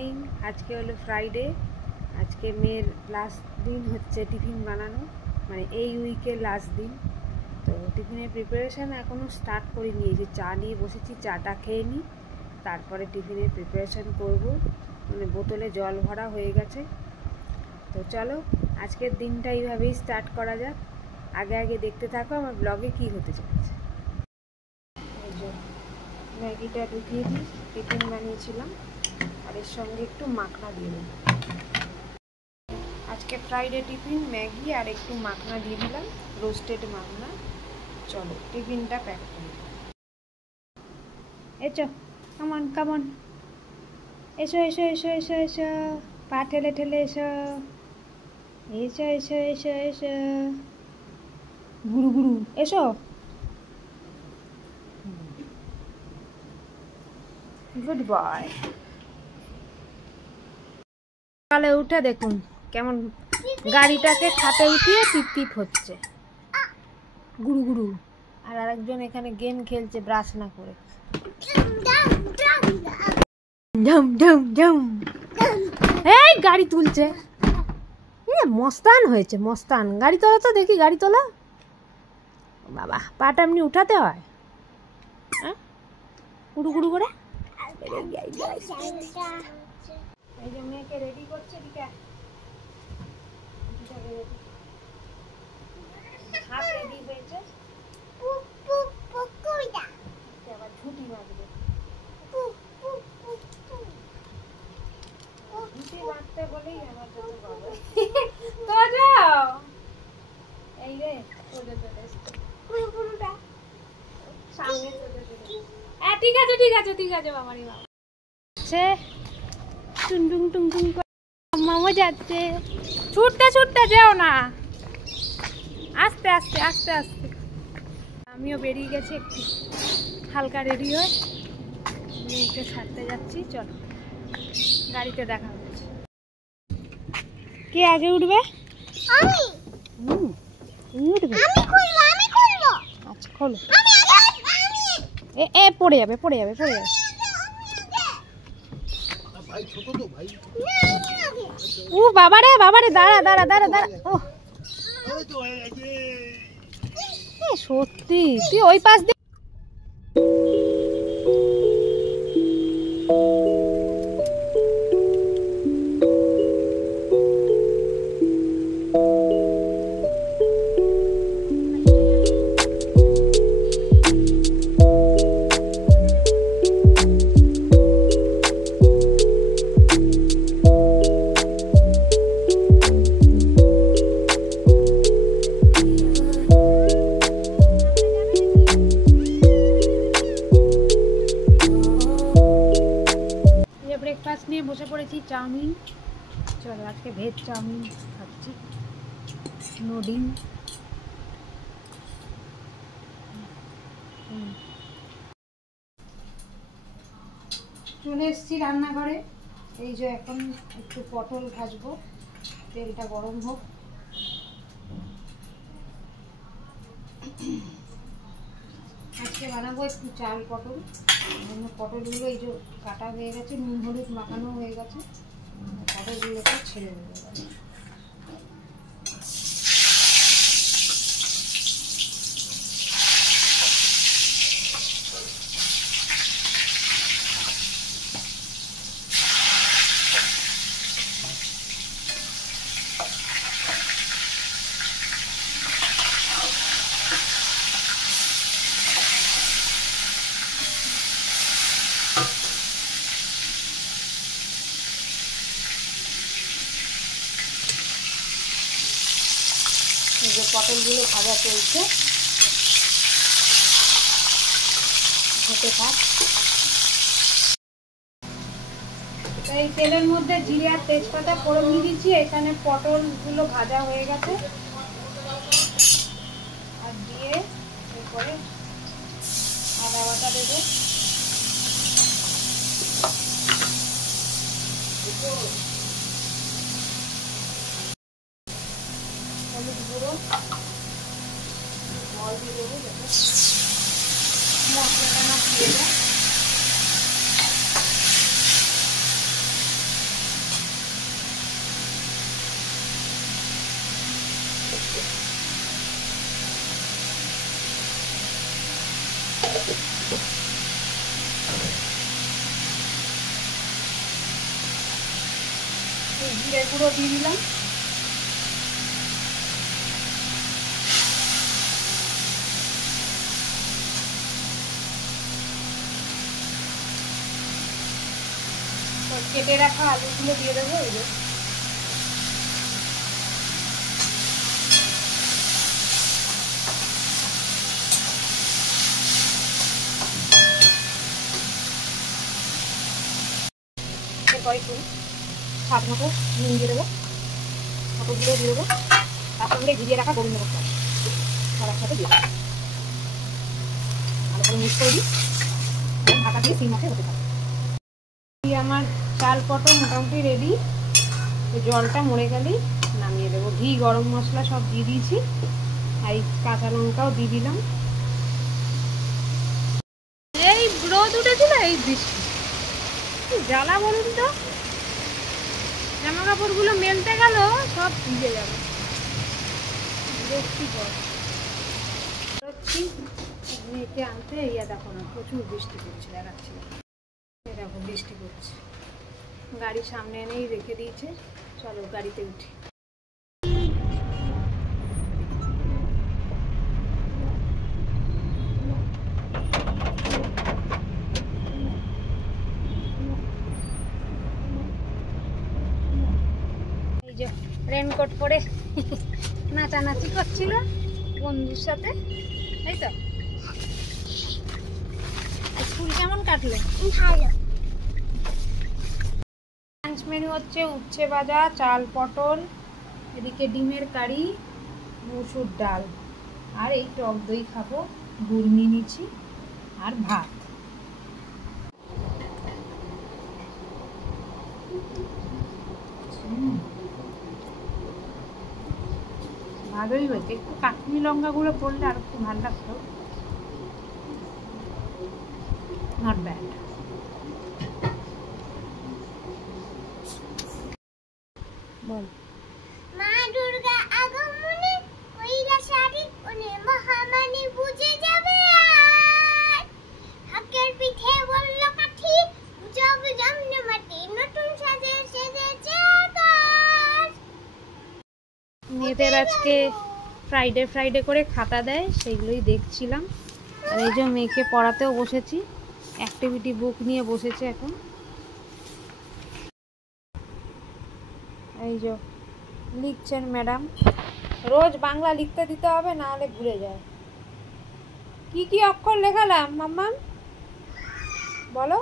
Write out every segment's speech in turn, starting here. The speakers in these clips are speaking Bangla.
মর্নিং। আজকে হলো ফ্রাইডে। আজকে মেয়ের লাস্ট দিন হচ্ছে টিফিন বানানো, মানে এই উইকের লাস্ট দিন। তো টিফিনের প্রিপারেশান এখনও স্টার্ট করিনি। এই যে চা নিয়ে বসেছি, চাটা খেয়ে নিই, তারপরে টিফিনের প্রিপারেশান করব। মানে বোতলে জল ভরা হয়ে গেছে। তো চলো আজকের দিনটা এইভাবেই স্টার্ট করা যাক। আগে আগে দেখতে থাকো আমার ব্লগে কী হতে চলেছে। এই যে ম্যাগিটা ঢুকিয়ে দিই, টিফিন বানিয়েছিলাম, আর এর সঙ্গে একটু মাখনা দিয়ে দিলাম। আজকে ফ্রাইডে টিফিন ম্যাগি আর একটু মাখনা দিয়ে দিলাম, রোস্টেড মাখনা। চলো টিফিনটা প্যাক করি। এসো, কামন কামন, এসো এসো এসো এসো এসো, পা ঠেলে ঠেলে এসো, এসো এসো এসো এসো, গুরু গুরু এসো। Good boy. সকালে উঠে দেখুন কেমন গাড়িটাকে খাটে উঠিয়ে টিপ টিপ হচ্ছে, গুরু গুরু। আর আরেকজন এখানে গেম খেলছে ব্রাশ না করে। এই গাড়ি তুলছে, মস্তান হয়েছে মস্তান। গাড়ি তোলা তো দেখি, গাড়ি তোলা। বাবা, পাটা এমনি উঠাতে হয়, হ্যাঁ, গুরু গুরু করে। এই যে মেয়েকে রেডি করছে, হাত রেডি হয়েছে, আবার ঝুঁটি বাঁধবে। ঝুঁটি বাঁধতে বলেই আমার জন্য বাবা। এই রে চলে চলে পুরোটা সামনে চলে চলে। হ্যাঁ ঠিক আছে ঠিক আছে ঠিক আছে বাবারি বাবা। টুং টুং টুং টুং মামা যাচ্ছে। ছুটতে ছুটতে যেও না, আস্তে আস্তে আস্তে আস্তে। আমিও বেরিয়ে গেছি একটু হালকা রেডি হয়ে, মেয়েকে ছাড়তে যাচ্ছি। চলো গাড়িতে দেখা হচ্ছে। কে আগে উঠবে? আমি। তুমি উঠবে? আমি খুলবো। আচ্ছা খোলো। এ পড়ে যাবে পড়ে যাবে পড়ে যাবে। ও বাবারে বাবারে, দাঁড়া দাঁড়া দাঁড়া দাঁড়া। ও সত্যি তুই ওই পাশ দিয়ে। ব্রেকফাস্ট নিয়ে বসে পড়েছি, চাউমিন। চলো আজকে ভেজ চাউমিন খাচ্ছি, নো ডিম। চলে এসেছি রান্নাঘরে। এই যে এখন একটু পটল ভাজবো, তেলটা গরম হোক। আজকে বানাবো একটু চাল পটল। পটলগুলো এই যে কাটা হয়ে গেছে, নুন হলুদ মাখানো হয়ে গেছে, পটলগুলোকে ছেড়ে দেবো। এই যে পটলগুলো ভাজা চলছে, হতে থাক। এই তেলের মধ্যে জিরে আর তেজপাতা ফোড়ন দিয়ে দিচ্ছি। এখানে পটলগুলো ভাজা হয়ে গেছে, আর দিয়ে এরপরে আদা বাটা দেবো, হলুদ গুঁড়ো, জল দিয়ে দেবো যাতে মশলাটা না দিয়ে যায়। জিরে গুঁড়ো দিয়ে দিলাম, কেটে রাখা আলুগুলো দিয়ে দেবো। এই যে এরপর একটু স্বাদ মতো নুন দিয়ে দেবো, মটরগুলো দিয়ে দেবো, তার সঙ্গে ভিজিয়ে রাখা গোবিন্দ ভোগ সব একসাথে দিয়ে দেবো, ভালো করে মিক্স করে দিই, ঢাকা দিয়ে সিম আছে হতে থাকে। আমার চাল পটল মোটামুটি রেডি, জলটা মরে গেলেই নামিয়ে দেবো। ঘি গরম মশলা সব দিয়ে দিয়েছি, আর কাঁচা লঙ্কাও দিয়ে দিলাম। এই রোদ উঠেছিল, এই বৃষ্টি, জ্বালা বলুন তো, জামা কাপড়গুলো মেলতে গেল সব ভিজে যাবে। মেয়েকে আনতে ইয়া দেখো না, প্রচুর বৃষ্টি পড়ছে, দেখাচ্ছি দেখো বৃষ্টি পড়ছে, গাড়ি সামনে এনেই রেখে দিয়েছে। চলো গাড়িতে উঠি। এই যে রেনকোট পরে নাচানাচি করছিল বন্ধুর সাথে, তাই তো? স্কুল কেমন কাটলো? ভালো। লাঞ্চ মেনু হচ্ছে উচ্ছে ভাজা, চাল পটল, এদিকে ডিমের কারি, মসুর ডাল, আর এই টক দই খাবো, গুড়মি নিচ্ছি, আর ভাত। ভালোই হয়েছে, একটু কাশ্মীরি লঙ্কাগুলো পড়লে আর একটু ভালো লাগতো। Not bad. বল। মা দুর্গা আগমনে কৈলাসে কোণে মহামানী বুঝে যাবে আর হাকের পিঠে বলল কাঠি জব জমনে মাটি নতুন সাজে সেজেছে আকাশ। মেয়েদের আজকে ফ্রাইডে করে খাতা দেয়, সেইগুলোই দেখছিলাম। আর এই যে মেয়েকে পড়াতেও বসেছি, অ্যাক্টিভিটি বুক নিয়ে বসেছে এখন। এই যে লিখছেন ম্যাডাম, রোজ বাংলা লিখতে দিতে হবে, না হলে ভুলে যায়। কি কি অক্ষর লেখালাম মাম্মাম বলো,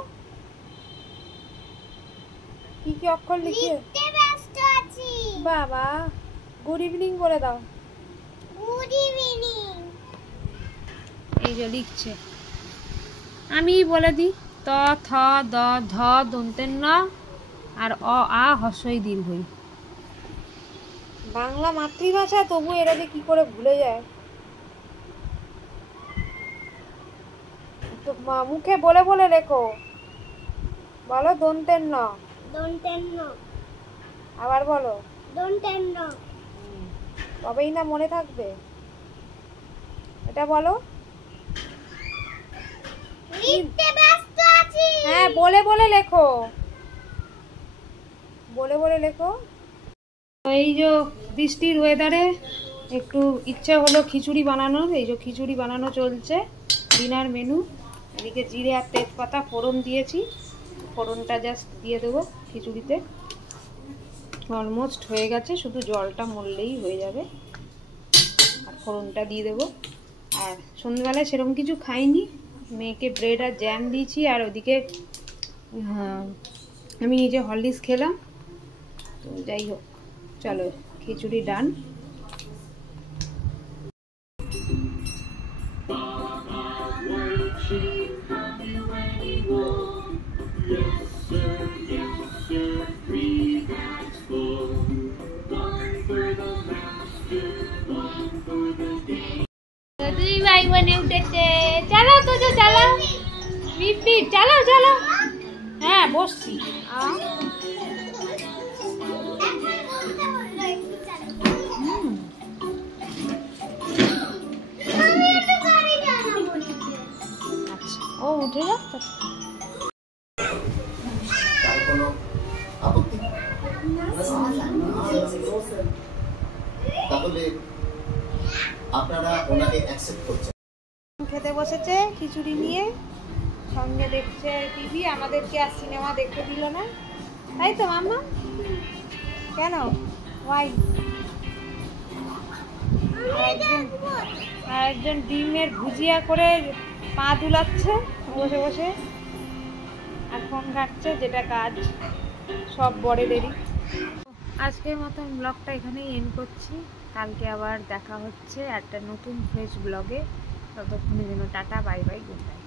কি কি অক্ষর লিখে? লিখতে ব্যস্ত আছি। বাবা, গুড ইভিনিং বলে দাও। Good evening. এই যে লিখছে, আমি বলে দিই, ত থ দ ধ দন্তের ন আর অ আ হস্যই দীর্ঘই। বাংলা মাতৃভাষা, তবু এরা যে কি করে ভুলে যায়। তো মুখে বলে বলে লেখো, বলো দন্তের ন, দন্তের ন, আবার বলো দন্তের ন। তবেই না মনে থাকবে। এটা বলো। লিখতে ব্যস্ত আছি। হ্যাঁ, বলে বলে লেখো, বলে বলে লেখো। এই যে বৃষ্টির ওয়েদারে একটু ইচ্ছে হলো খিচুড়ি বানানোর। এই যে খিচুড়ি বানানো চলছে, ডিনার মেনু। এদিকে জিরে আর তেজপাতা ফোড়ন দিয়েছি, ফোড়নটা জাস্ট দিয়ে দেবো খিচুড়িতে। অলমোস্ট হয়ে গেছে, শুধু জলটা মরলেই হয়ে যাবে। আর ফোড়নটা দিয়ে দেবো। আর সন্ধ্যেবেলায় সেরকম কিছু খাইনি, মেয়েকে ব্রেড আর জ্যাম দিয়েছি, আর ওদিকে আমি নিজে হরলিক্স খেলাম। তো যাই হোক, চলো খিচুড়ি ডান। দুই ভাই বোনে উঠেছে, চালাও তো, চালাও রিপিট, চালাও চালাও। হ্যাঁ বসছি। ও উঠে যাচ্ছে। তার কোনো আপত্তি? তাহলে আপনারা ওনাকে অ্যাকসেপ্ট করছেন। খেতে বসেছে খিচুড়ি নিয়ে, সঙ্গে দেখছে টিভি। আমাদেরকে আর সিনেমা দেখতে দিল না, তাই তো মাম্মা? কেন? ওয়াই? একজন ডিমের ভুজিয়া করে পা দুলাচ্ছে বসে বসে, আর ফোন ঘাটছে, যেটা কাজ সব বড়েদেরই। আজকের মতন ব্লগটা এখানেই এন্ড করছি। কালকে আবার দেখা হচ্ছে একটা নতুন ফ্রেশ ব্লগে। ততক্ষণের জন্য tata, bye bye, good night.